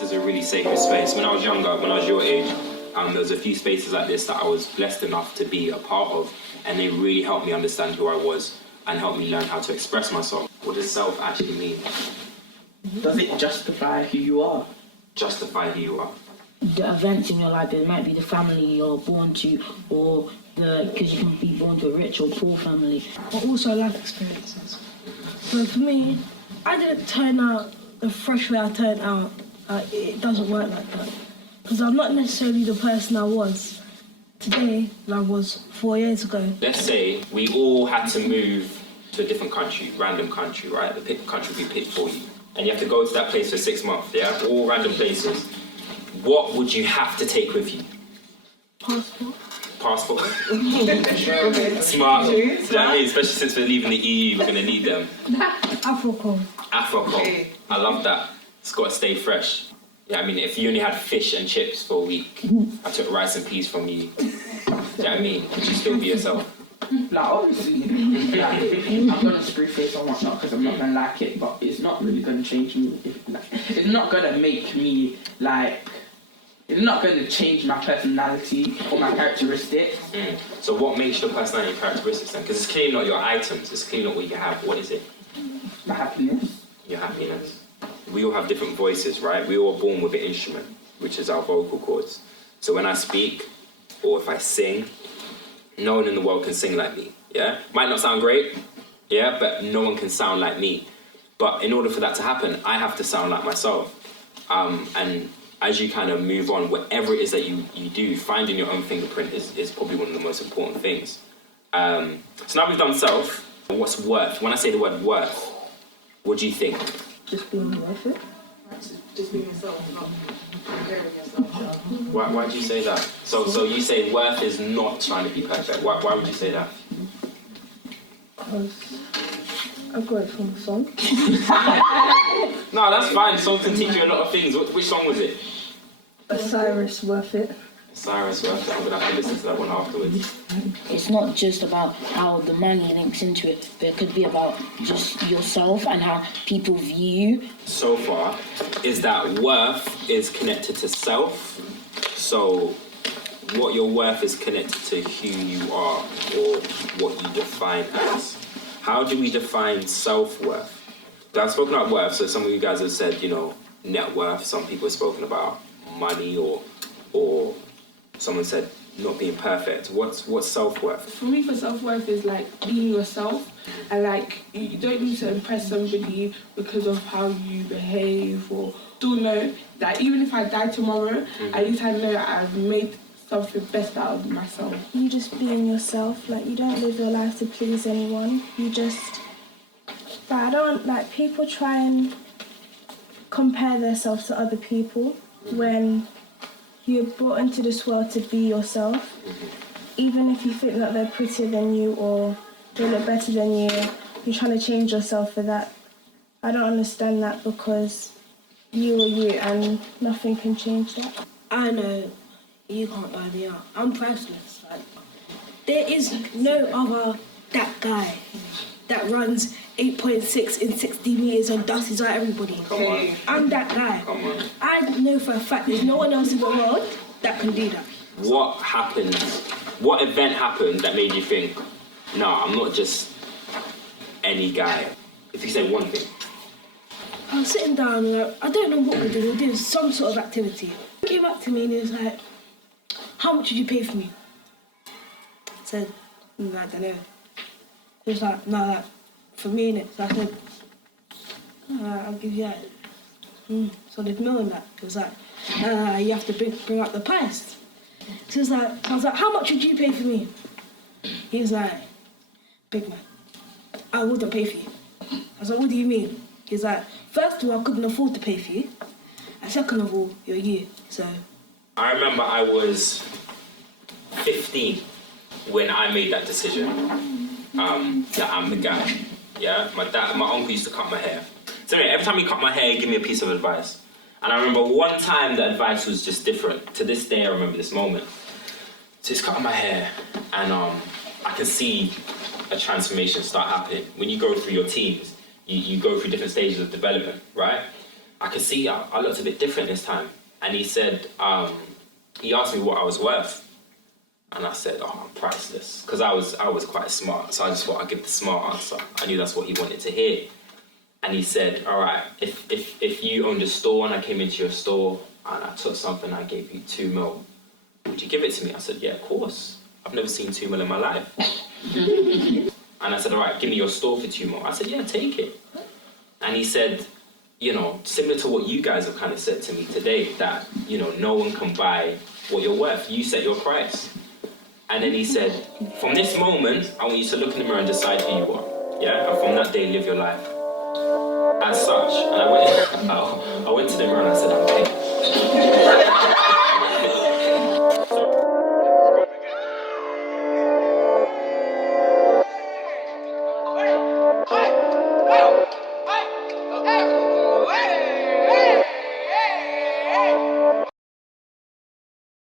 space is a really sacred space. When I was younger, when I was your age, there was a few spaces like this that I was blessed enough to be a part of, and they really helped me understand who I was and helped me learn how to express myself. What does self actually mean? Does it justify who you are? Justify who you are. The events in your life, it might be the family you're born to, or because you can be born to a rich or poor family. But also life experiences. So for me, I didn't turn out the fresh way I turned out. It doesn't work like that. Because I'm not necessarily the person I was today than I was 4 years ago. Let's say we all had to move to a different country, random country, right? The country we picked for you. And you have to go to that place for 6 months, yeah? All random places. What would you have to take with you? Passport. Passport? Smart. Do you know what I mean? Especially since we're leaving the EU, we're going to need them. Afro-com. Afro-com. I love that. It's got to stay fresh. Yeah, I mean, if you only had fish and chips for a week, I took rice and peas from you. Do you know what I mean? Would you still be yourself? Like, obviously, like, I'm gonna screw face or whatnot because I'm not gonna like it, but it's not really gonna change me. It's not gonna make me like. It's not gonna change my personality or my characteristics. So, what makes your personality and characteristics then? Because it's clearly not your items. It's clearly not what you have. What is it? My happiness. Your happiness. We all have different voices, right? We all are born with an instrument, which is our vocal cords. So when I speak, or if I sing, no one in the world can sing like me, yeah? Might not sound great, yeah, but no one can sound like me. But in order for that to happen, I have to sound like myself. And as you kind of move on, whatever it is that you do, finding your own fingerprint is probably one of the most important things. So now we've done self. What's worth? When I say the word worth, what do you think? Just being worth it. Just being yourself, not comparing yourself. Why do you say that? So you say worth is not trying to be perfect. Why would you say that? Because I got it from a song. No, that's fine. Songs can teach you a lot of things. Which song was it? Osiris, worth it. Cyrus, I'm going to have to listen to that one afterwards. It's not just about how the money links into it, but it could be about just yourself and how people view you. So far, is that worth is connected to self. So what your worth is connected to who you are or what you define as. How do we define self-worth? I've spoken about worth, so some of you guys have said, net worth. Some people have spoken about money or someone said not being perfect. What's self-worth? For me, self-worth is like being yourself, and like you don't need to impress somebody because of how you behave, or still know that even if I die tomorrow, at least I know I've made something best out of myself. You just being yourself, like you don't live your life to please anyone. You just, but I don't like people try and compare themselves to other people when you're brought into this world to be yourself. Even if you think that they're prettier than you or they look better than you, you're trying to change yourself for that. I don't understand that because you are you and nothing can change that. I know you can't buy me out. I'm priceless. Like, there is no other that guy that runs 8.6 in 60 meters and dusts out everybody. Come on. I'm that guy. Come on. I know for a fact there's no one else in the world that can do that. What happened? What event happened that made you think, no, I'm not just any guy? If you say one thing. I was sitting down and I don't know what we're doing. We're doing some sort of activity. He came up to me and he was like, how much did you pay for me? I said, I don't know. He was like, no, like, for me, innit? So I said, I'll give you that. So they've known that. He was like, you have to bring up the price. So I was like, how much would you pay for me? He was like, big man, I wouldn't pay for you. I was like, what do you mean? He's like, first of all, I couldn't afford to pay for you. And second of all, you're you, so. I remember I was 15 when I made that decision that I'm the guy. Yeah, my uncle used to cut my hair. So anyway, every time he cut my hair, he'd give me a piece of advice. And I remember one time the advice was just different. To this day, I remember this moment. So he's cutting my hair, and I can see a transformation start happening. When you go through your teens, you go through different stages of development, right? I could see I looked a bit different this time. And he said, he asked me what I was worth. And I said, oh, I'm priceless. Because I was quite smart. So I just thought I'd give the smart answer. I knew that's what he wanted to hear. And he said, all right, if you owned a store and I came into your store and I took something, I gave you 2 mil, would you give it to me? I said, yeah, of course. I've never seen 2 mil in my life. And I said, all right, give me your store for 2 mil. I said, yeah, take it. And he said, you know, similar to what you guys have kind of said to me today, that, you know, no one can buy what you're worth. You set your price. And then he said, from this moment, I want you to look in the mirror and decide who you are. Yeah? And from that day, live your life as such. And I went to the mirror and I said,